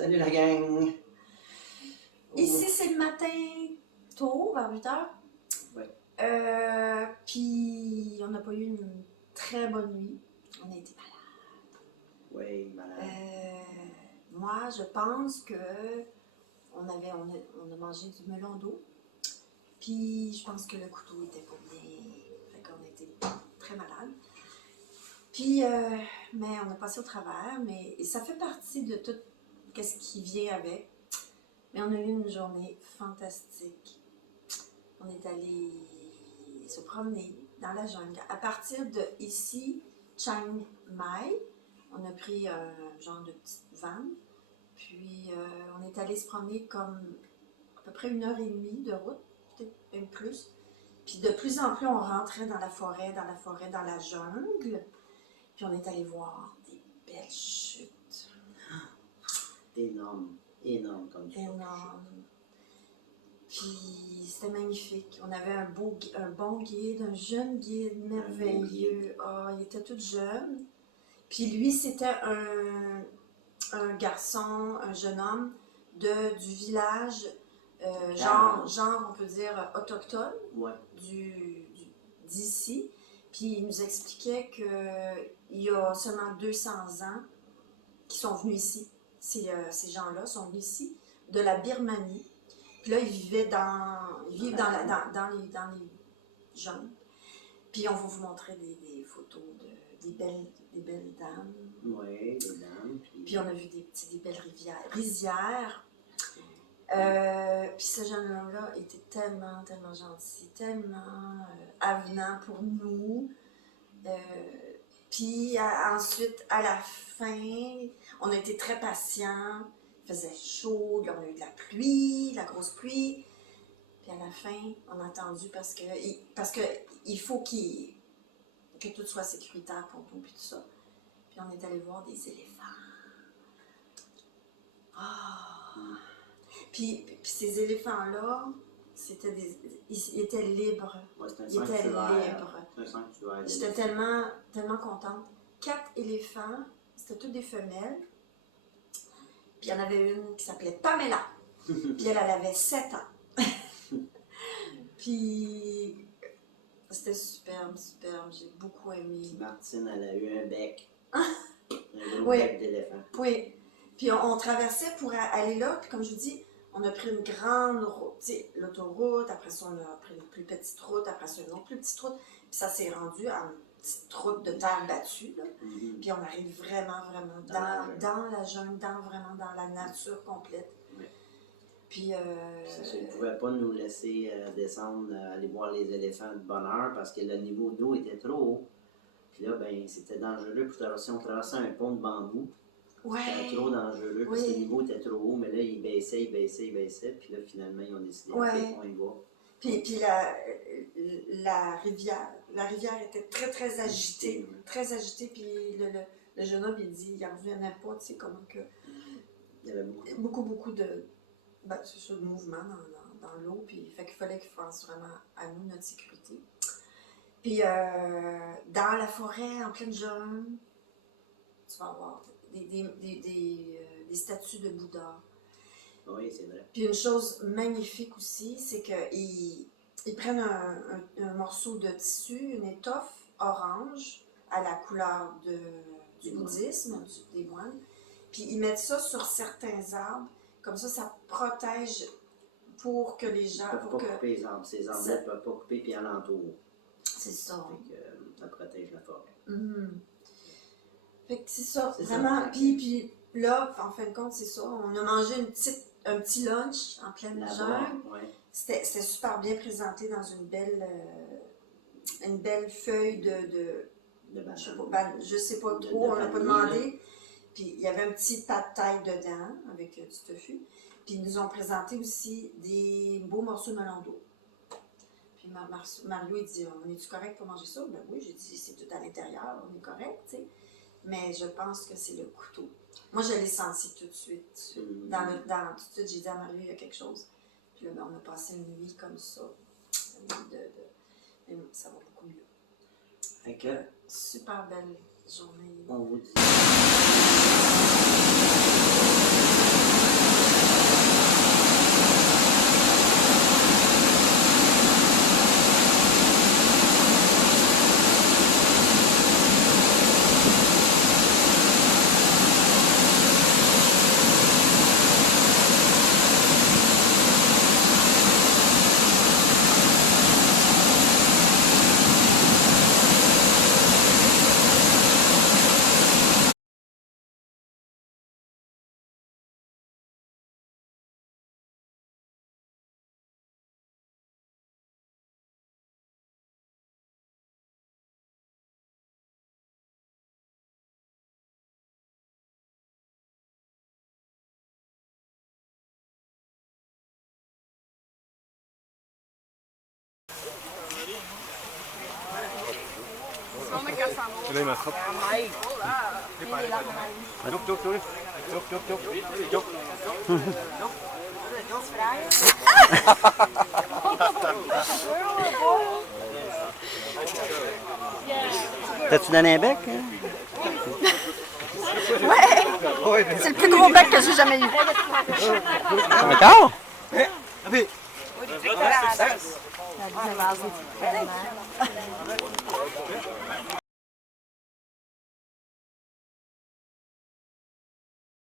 Salut la gang! Ici, c'est le matin tôt, vers 8 heures. Oui. Puis, on n'a pas eu une très bonne nuit. On a été malade. Oui, malade. Moi, je pense que on a mangé du melon d'eau. Puis, je pense que le couteau était pas bien. Fait qu'on a été très malade. Puis, mais on a passé au travers. Mais ça fait partie de tout ce qui vient avec. Mais on a eu une journée fantastique. On est allé se promener dans la jungle. À partir de ici, Chiang Mai, on a pris un genre de petite van. Puis on est allé se promener comme à peu près 1h30 de route, peut-être même plus. Puis de plus en plus, on rentrait dans la forêt, dans la jungle. Puis on est allé voir des belles chutes. Énorme comme ça. Énorme. Puis c'était magnifique. On avait un bon guide, un jeune guide merveilleux. Ah, il était tout jeune. Puis lui, c'était un garçon, un jeune homme du village, genre, on peut dire, autochtone Ouais. d'ici. Puis il nous expliquait qu'il y a seulement 200 ans qui sont venus ici. Ces gens-là sont venus ici, de la Birmanie. Puis là, ils vivent dans les jungles. Puis on va vous montrer des photos des belles dames. Oui, des dames. Puis on a vu des belles rizières. Puis ce jeune homme-là était tellement gentil, tellement avenant pour nous. Puis ensuite, à la fin, on a été très patients. Il faisait chaud, on a eu de la pluie, de la grosse pluie. Puis à la fin, on a attendu parce que il faut que tout soit sécuritaire pour nous, puis tout ça. Puis on est allé voir des éléphants. Puis ces éléphants-là, ils étaient libres. Ouais, c'était un Ils étaient libres. C'est un sanctuaire. J'étais tellement contente. 4 éléphants, c'était toutes des femelles. Puis il y en avait une qui s'appelait Pamela. Puis elle avait 7 ans. Puis c'était superbe. J'ai beaucoup aimé. Puis Martine, elle a eu un bec. Ah! Un gros Oui. bec d'éléphant. Oui. Puis on traversait pour aller là. Puis comme je vous dis, on a pris une grande route. Tu sais, l'autoroute. Après ça, on a pris une plus petite route. Après ça, une autre plus petite route. Puis ça s'est rendu à une petite route de terre battue. Là. Mm-hmm. Puis on arrive vraiment dans la jungle, vraiment dans la nature complète. Oui. Puis C'est ça, ils ne pouvaient pas nous laisser descendre, aller voir les éléphants de bonne heure parce que le niveau d'eau était trop haut. Puis là, ben, c'était dangereux pour traverser. On traversait un pont de bambou. ouais. C'était trop dangereux parce que le niveau était trop haut. Mais là, il baissait. Puis là, finalement, ils ont décidé qu'on y va. Puis la rivière était très agitée. Très agitée. Puis le jeune homme, il dit, il n'en revenait pas, tu sais, comment que... Il y avait beaucoup de... c'est ça, de mouvement dans l'eau. Puis fait qu'il fallait qu'il fasse vraiment à nous notre sécurité. Puis dans la forêt, en pleine jungle, tu vas avoir des statues de Bouddha. Oui, c'est vrai. Puis une chose magnifique aussi, c'est qu'ils prennent un morceau de tissu, une étoffe orange à la couleur du bouddhisme, des moines, puis ils mettent ça sur certains arbres, comme ça protège pour que les gens... Ils ne peuvent pas couper les arbres. Ces arbres-là ne peuvent pas couper puis alentour. C'est ça. Fait que ça protège la forêt. Mm-hmm. Fait que c'est ça, c'est vraiment. Ça. Puis là, en fin de compte, c'est ça. On a mangé un petit lunch en pleine jungle. Ouais. C'était super bien présenté dans une belle feuille de je sais pas trop, on n'a pas demandé. Puis il y avait un petit pas de taille dedans avec du tofu. Puis ils nous ont présenté aussi des beaux morceaux de melon d'eau. Puis Mario, il dit, on est-tu correct pour manger ça? Ben oui, j'ai dit, c'est tout à l'intérieur, on est correct, tu sais. Mais je pense que c'est le couteau. Moi, je l'ai senti tout de suite. Tout de suite, j'ai dit à Mario, il y a quelque chose. Puis là, ben, on a passé une nuit comme ça. Mais ça va beaucoup mieux. Fait que, super belle journée. on vous dit... Et là, il m'attrape. Jok, jok, jok. Jok, jok, jok. Jok. T'as-tu donné un bec? Hein? Ouais! C'est le plus gros bec que j'ai jamais eu. Encore? La base est tellement...